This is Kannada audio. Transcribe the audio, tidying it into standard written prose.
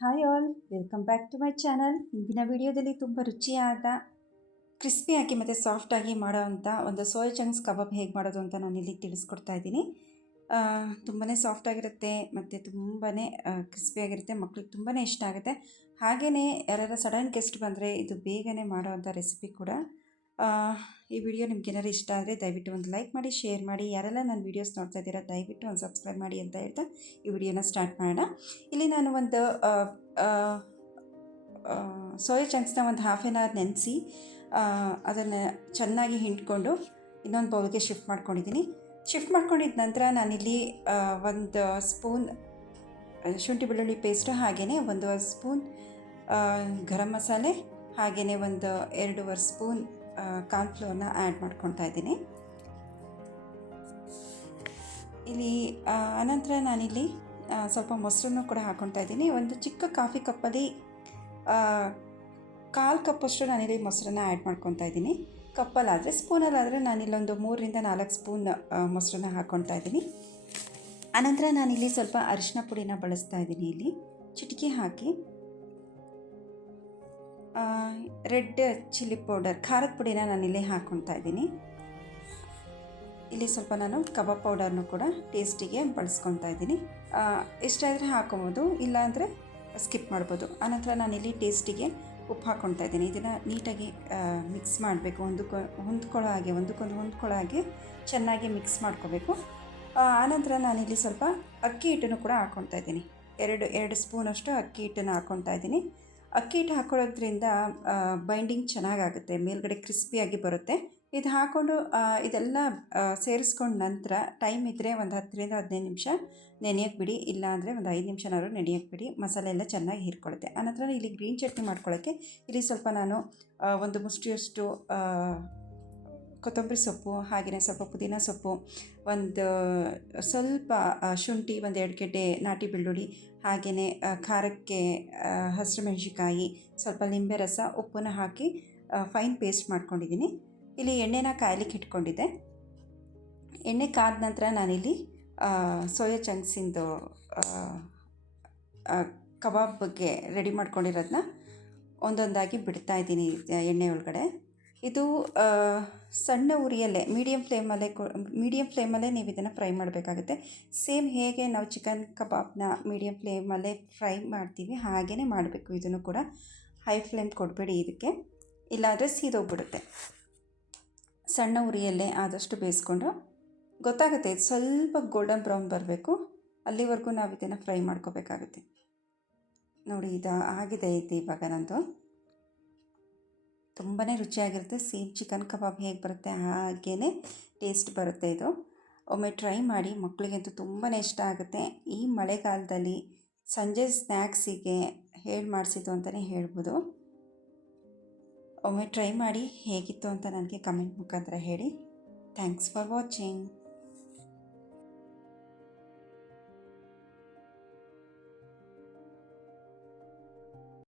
Hi all, welcome back to my channel. ಇಂದಿನ ವಿಡಿಯೋದಲ್ಲಿ ತುಂಬ ರುಚಿಯಾದ ಕ್ರಿಸ್ಪಿಯಾಗಿ ಮತ್ತು ಸಾಫ್ಟಾಗಿ ಮಾಡೋವಂಥ ಒಂದು ಸೋಯಾ ಚಂಕ್ಸ್ ಕಬಾಬ್ ಹೇಗೆ ಮಾಡೋದು ಅಂತ ನಾನಿಲ್ಲಿ ತಿಳಿಸ್ಕೊಡ್ತಾ ಇದ್ದೀನಿ. ತುಂಬಾ ಸಾಫ್ಟಾಗಿರುತ್ತೆ ಮತ್ತು ತುಂಬಾ ಕ್ರಿಸ್ಪಿಯಾಗಿರುತ್ತೆ. ಮಕ್ಳಿಗೆ ತುಂಬಾ ಇಷ್ಟ ಆಗುತ್ತೆ. ಹಾಗೆಯೇ ಯಾರು ಸಡನ್ ಗೆಸ್ಟ್ ಬಂದರೆ ಇದು ಬೇಗನೆ ಮಾಡೋವಂಥ ರೆಸಿಪಿ ಕೂಡ. ಈ ವಿಡಿಯೋ ನಿಮ್ಗೇನಾದ್ರು ಇಷ್ಟ ಆದರೆ ದಯವಿಟ್ಟು ಒಂದು ಲೈಕ್ ಮಾಡಿ, ಶೇರ್ ಮಾಡಿ. ಯಾರೆಲ್ಲ ನನ್ನ ವೀಡಿಯೋಸ್ ನೋಡ್ತಾ ಇದ್ದೀರಾ ದಯವಿಟ್ಟು ಒಂದು ಸಬ್ಸ್ಕ್ರೈಬ್ ಮಾಡಿ ಅಂತ ಹೇಳ್ತಾ ಈ ವಿಡಿಯೋನ ಸ್ಟಾರ್ಟ್ ಮಾಡೋಣ. ಇಲ್ಲಿ ನಾನು ಒಂದು ಸೋಯಾ ಚಂಕ್ಸ್ನ ಒಂದು ಹಾಫ್ ಆನ್ ಅವರ್ ನೆನೆಸಿ ಅದನ್ನು ಚೆನ್ನಾಗಿ ಹಿಂಡ್ಕೊಂಡು ಇನ್ನೊಂದು ಬೌಲ್ಗೆ ಶಿಫ್ಟ್ ಮಾಡ್ಕೊಂಡಿದ್ದೀನಿ. ಶಿಫ್ಟ್ ಮಾಡ್ಕೊಂಡಿದ್ದ ನಂತರ ನಾನಿಲ್ಲಿ ಒಂದು ಸ್ಪೂನ್ ಶುಂಠಿ ಬೆಳ್ಳುಳ್ಳಿ ಪೇಸ್ಟು, ಹಾಗೆಯೇ 1 ಸ್ಪೂನ್ ಗರಂ ಮಸಾಲೆ, ಹಾಗೆಯೇ ಒಂದು 2 ಸ್ಪೂನ್ ಕಾರ್ನ್ಫ್ಲೋರ್ನ ಆ್ಯಡ್ ಮಾಡ್ಕೊತಾ ಇದ್ದೀನಿ. ಇಲ್ಲಿ ಅನಂತರ ನಾನಿಲ್ಲಿ ಸ್ವಲ್ಪ ಮೊಸರನ್ನು ಕೂಡ ಹಾಕ್ಕೊತಾ ಇದ್ದೀನಿ. ಒಂದು ಚಿಕ್ಕ ಕಾಫಿ ಕಪ್ಪಲ್ಲಿ 1/4 ಕಪ್ಪಷ್ಟು ನಾನಿಲ್ಲಿ ಮೊಸರನ್ನ ಆ್ಯಡ್ ಮಾಡ್ಕೊತಾ ಇದ್ದೀನಿ. ಕಪ್ಪಲ್ಲಾದರೆ, ಸ್ಪೂನಲ್ಲಾದರೆ ನಾನಿಲ್ಲೊಂದು 3ರಿಂದ 4 ಸ್ಪೂನ್ ಮೊಸರನ್ನ ಹಾಕ್ಕೊತಾ ಇದ್ದೀನಿ. ಅನಂತರ ನಾನಿಲ್ಲಿ ಸ್ವಲ್ಪ ಅರಿಶಿನ ಪುಡಿನ ಬಳಸ್ತಾ ಇದ್ದೀನಿ. ಇಲ್ಲಿ ಚಿಟಿಕೆ ಹಾಕಿ ರೆಡ್ ಚಿಲ್ಲಿ ಪೌಡರ್, ಖಾರದ ಪುಡಿನ ನಾನಿಲ್ಲಿ ಹಾಕ್ಕೊತಾ ಇದ್ದೀನಿ. ಇಲ್ಲಿ ಸ್ವಲ್ಪ ನಾನು ಕಬಾಬ್ ಪೌಡರ್ನು ಕೂಡ ಟೇಸ್ಟಿಗೆ ಬಳಸ್ಕೊತಾ ಇದ್ದೀನಿ. ಇಷ್ಟ ಆದರೆ ಹಾಕ್ಕೊಬೋದು, ಇಲ್ಲಾಂದರೆ ಸ್ಕಿಪ್ ಮಾಡ್ಬೋದು. ಆನಂತರ ನಾನಿಲ್ಲಿ ಟೇಸ್ಟಿಗೆ ಉಪ್ಪು ಹಾಕ್ಕೊತಾ ಇದ್ದೀನಿ. ಇದನ್ನು ನೀಟಾಗಿ ಮಿಕ್ಸ್ ಮಾಡಬೇಕು, ಹೊಂದ್ಕೊಳ್ಳೋ ಹಾಗೆ, ಒಂದಕ್ಕೊಂದು ಹೊಂದ್ಕೊಳ್ಳೋ ಹಾಗೆ ಚೆನ್ನಾಗಿ ಮಿಕ್ಸ್ ಮಾಡ್ಕೋಬೇಕು. ಆನಂತರ ನಾನಿಲ್ಲಿ ಸ್ವಲ್ಪ ಅಕ್ಕಿ ಹಿಟ್ಟನ್ನು ಕೂಡ ಹಾಕ್ಕೊತಾ ಇದ್ದೀನಿ. 2 ಸ್ಪೂನಷ್ಟು ಅಕ್ಕಿ ಹಿಟ್ಟನ್ನು ಹಾಕ್ಕೊತಾ ಇದ್ದೀನಿ. ಅಕ್ಕಿ ಹಿಟ್ಟು ಹಾಕ್ಕೊಳ್ಳೋದ್ರಿಂದ ಬೈಂಡಿಂಗ್ ಚೆನ್ನಾಗಾಗುತ್ತೆ, ಮೇಲ್ಗಡೆ ಕ್ರಿಸ್ಪಿಯಾಗಿ ಬರುತ್ತೆ. ಇದು ಹಾಕ್ಕೊಂಡು ಇದೆಲ್ಲ ಸೇರಿಸ್ಕೊಂಡ ನಂತರ ಟೈಮ್ ಇದ್ದರೆ ಒಂದು 10ರಿಂದ 15 ನಿಮಿಷ ನೆನೆಯೋಕ್ಕೆ ಬಿಡಿ, ಇಲ್ಲಾಂದರೆ ಒಂದು 5 ನಿಮಿಷನಾದ್ರು ನೆನೆಯೋಕ್ಕೆ ಬಿಡಿ. ಮಸಾಲೆ ಎಲ್ಲ ಚೆನ್ನಾಗಿ ಹೀರ್ಕೊಳ್ಳುತ್ತೆ. ಆನಂತರ ಇಲ್ಲಿ ಗ್ರೀನ್ ಚಟ್ನಿ ಮಾಡ್ಕೊಳ್ಳೋಕ್ಕೆ ಇಲ್ಲಿ ಸ್ವಲ್ಪ ನಾನು ಒಂದು ಮುಷ್ಟಿಯಷ್ಟು ಕೊತ್ತಂಬರಿ ಸೊಪ್ಪು, ಹಾಗೆಯೇ ಸ್ವಲ್ಪ ಪುದೀನ ಸೊಪ್ಪು, ಒಂದು ಸ್ವಲ್ಪ ಶುಂಠಿ, 1-2 ಗೆಡ್ಡೆ ನಾಟಿ ಬೆಳ್ಳುಳ್ಳಿ, ಹಾಗೆಯೇ ಖಾರಕ್ಕೆ ಹಸಿರು ಮೆಣಸಿಕಾಯಿ, ಸ್ವಲ್ಪ ನಿಂಬೆ ರಸ, ಉಪ್ಪನ್ನು ಹಾಕಿ ಫೈನ್ ಪೇಸ್ಟ್ ಮಾಡ್ಕೊಂಡಿದ್ದೀನಿ. ಇಲ್ಲಿ ಎಣ್ಣೆನ ಕಾಯಲಿಕ್ಕೆ ಇಟ್ಕೊಂಡಿದ್ದೆ. ಎಣ್ಣೆ ಕಾದ ನಂತರ ನಾನಿಲ್ಲಿ ಸೋಯಾ ಚಂಕ್ಸಿಂದು ಕಬಾಬ್ಗೆ ರೆಡಿ ಮಾಡ್ಕೊಂಡಿರೋದನ್ನ ಒಂದೊಂದಾಗಿ ಬಿಡ್ತಾ ಇದ್ದೀನಿ ಎಣ್ಣೆ ಒಳಗಡೆ. ಇದು ಸಣ್ಣ ಉರಿಯಲ್ಲೇ ಮೀಡಿಯಮ್ ಫ್ಲೇಮಲ್ಲೇ ನೀವು ಇದನ್ನು ಫ್ರೈ ಮಾಡಬೇಕಾಗುತ್ತೆ. ಸೇಮ್ ಹೇಗೆ ನಾವು ಚಿಕನ್ ಕಬಾಬ್ನ ಮೀಡಿಯಮ್ ಫ್ಲೇಮಲ್ಲೇ ಫ್ರೈ ಮಾಡ್ತೀವಿ ಹಾಗೆಯೇ ಮಾಡಬೇಕು. ಇದನ್ನು ಕೂಡ ಹೈ ಫ್ಲೇಮ್ ಕೊಡಬೇಡಿ ಇದಕ್ಕೆ, ಇಲ್ಲಾಂದರೆ ಸೀದೋಗ್ಬಿಡುತ್ತೆ. ಸಣ್ಣ ಉರಿಯಲ್ಲೇ ಆದಷ್ಟು ಬೇಯಿಸ್ಕೊಂಡು ಗೊತ್ತಾಗುತ್ತೆ. ಇದು ಸ್ವಲ್ಪ ಗೋಲ್ಡನ್ ಬ್ರೌನ್ ಬರಬೇಕು, ಅಲ್ಲಿವರೆಗೂ ನಾವು ಇದನ್ನು ಫ್ರೈ ಮಾಡ್ಕೋಬೇಕಾಗುತ್ತೆ. ನೋಡಿ, ಇದು ಆಗಿದೆ. ಇವಾಗ ನಂದು ತುಂಬಾ ರುಚಿಯಾಗಿರುತ್ತೆ. ಸೇಮ್ ಚಿಕನ್ ಕಬಾಬ್ ಹೇಗೆ ಬರುತ್ತೆ ಹಾಗೇ ಟೇಸ್ಟ್ ಬರುತ್ತೆ. ಇದು ಒಮ್ಮೆ ಟ್ರೈ ಮಾಡಿ, ಮಕ್ಕಳಿಗಂತೂ ತುಂಬಾ ಇಷ್ಟ ಆಗುತ್ತೆ. ಈ ಮಳೆಗಾಲದಲ್ಲಿ ಸಂಜೆ ಸ್ನ್ಯಾಕ್ಸಿಗೆ ಹೇಳಿ ಮಾಡಿಸಿದ್ದು ಅಂತಲೇ ಹೇಳ್ಬೋದು. ಒಮ್ಮೆ ಟ್ರೈ ಮಾಡಿ, ಹೇಗಿತ್ತು ಅಂತ ನನಗೆ ಕಮೆಂಟ್ ಮುಖಾಂತರ ಹೇಳಿ. Thanks for watching.